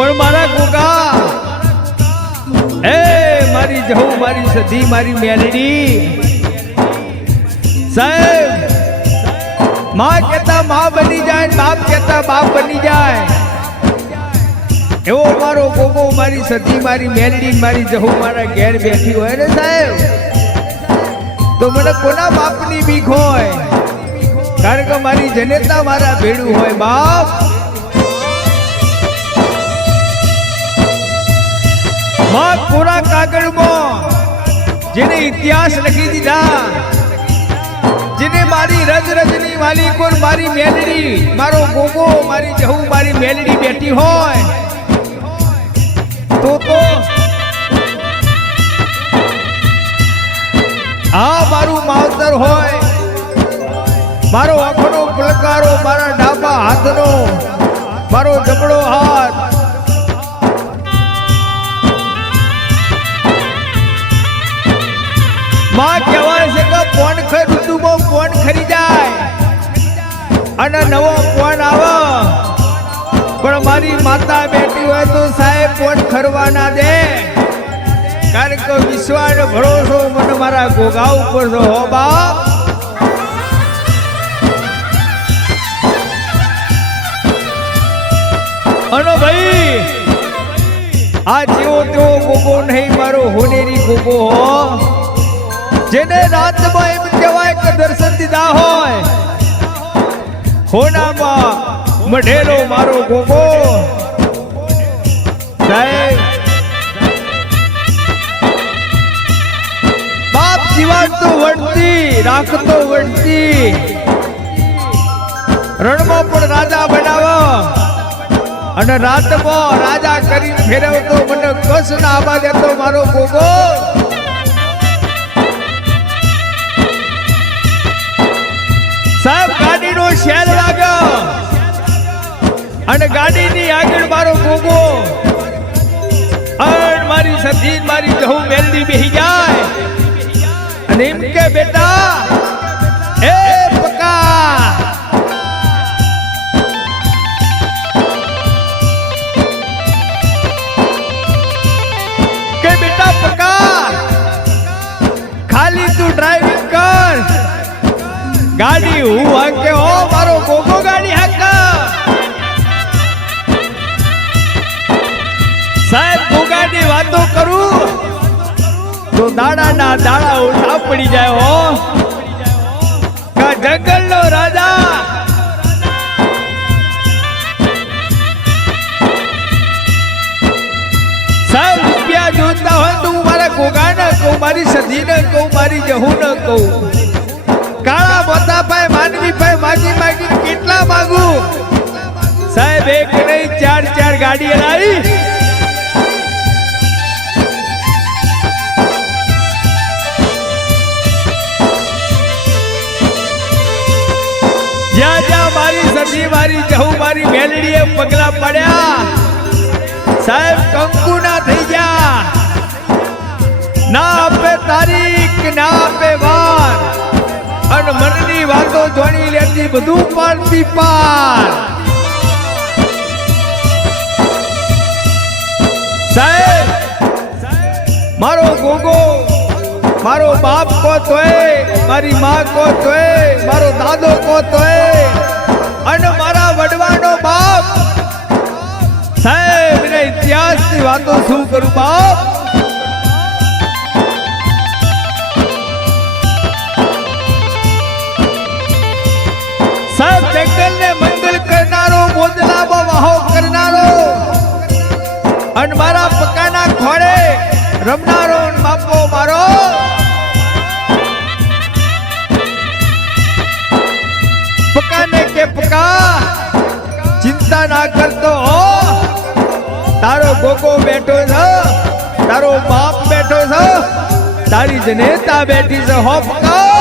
પણ મારા ગોગા એ મારી જહુ મારી સધી મારી મેલડી સાહેબ માં કહેતા માં બની જાય બાપ કહેતા બાપ બની જાય એવો મારો ગોગો મારી સધી મારી મેલડી મારી જહુ મારા ઘેર બેઠી હોય ને સાહેબ તો મને કોના બાપની બીક હોય કારણ કે મારી જનેતા મારા ભેડું હોય બાપ માં કોરા કાગળમાં જેને ઇતિહાસ લખી દીધા જેને મારી રજ રજની વાલી કોર મારી મેલડી મારો ગોગો મારી જહુ મારી મેલડી બેઠી હોય તો આ મારું માવતર હોય મારો આંખનો પલકારો મારા ડાબા હાથનો મારો જમણો હાથ માં કહેવાય છે કે ફોન ઋતુમાં ફોન ખરી જાય અને નવો ફોન આવે પણ મારી માતા બેઠી હોય તો સાહેબ ફોન ખરવા ના દે કારણ કે વિશ્વાસ ભરોસો મને મારા ગોગા ઉપર છે હો બાપ અનો ભાઈ આ જેવો તેવો ગોગો નહીં મારો હોનેરી ગોગો હો જેને રાતમાં એમ કહેવાય કે દર્શન દીધા હોય હોનામાં મઢેલો મારો ગોગો સાહેબ બાપ જીવાડતો વળતી રાખતો વળતી રણમાં પણ રાજા બનાવો અને રાતમાં રાજા કરી ફેરવતો મને કસ ના આવા દેતો મારો ગોગો સાહેબ ગાડીનો શેલ લાગ્યો અને ગાડીની આગળ મારો ગોગો અને મારી સધી મારી જહુ મેલડી બેહી જાય અને એમ કે બેટા એ પકા કે બેટા પકા ખાલી તું ડ્રાઇવિંગ કર ગાડી હું હાકે હો મારો ગોગો ગાડી હાકા સાહેબ ગોગાની વાતો કરું તો દાડાના દાડા ઉઠા પડી જાય હો કા જંગલનો રાજા સાહેબ રૂપિયા જોતા હોય તો હું મારા ગોગાને કહું મારી સધીને કહું મારી જહુને કહું કાળા બોતા પાય માનવી પાય માગી માગી કેટલા માંગુ સાહેબ એક નહીં ચાર ગાડી લાવી જ્યાં જ્યાં મારી સધી મારી જહુ મારી મેલડીએ પગલા પડ્યા સાહેબ કંકુ ના થઈ ગયા ના આપે તારીખ ના આપે વાર અને મનની વાતો જોડી લેતી બધું પાડતી પાર સાહેબ મારો ગોગો મારો બાપ કો તોય મારી માં કો તોય મારો દાદો કો તોય અને મારા વડવાનો બાપ સાહેબ એને ઇતિહાસની વાતો શું કરું બાપ સાહેબ જંગલને મંગલ કરનારો મોદલામાં વાહો કરનારો અને મારા પકાના ખોડે રમનારો બાપો મારો પકાને કે પકા ચિંતા ના કરતો હો તારો ગોગો બેઠો છે તારો બાપ બેઠો છે તારી જનેતા બેઠી છે હો પકા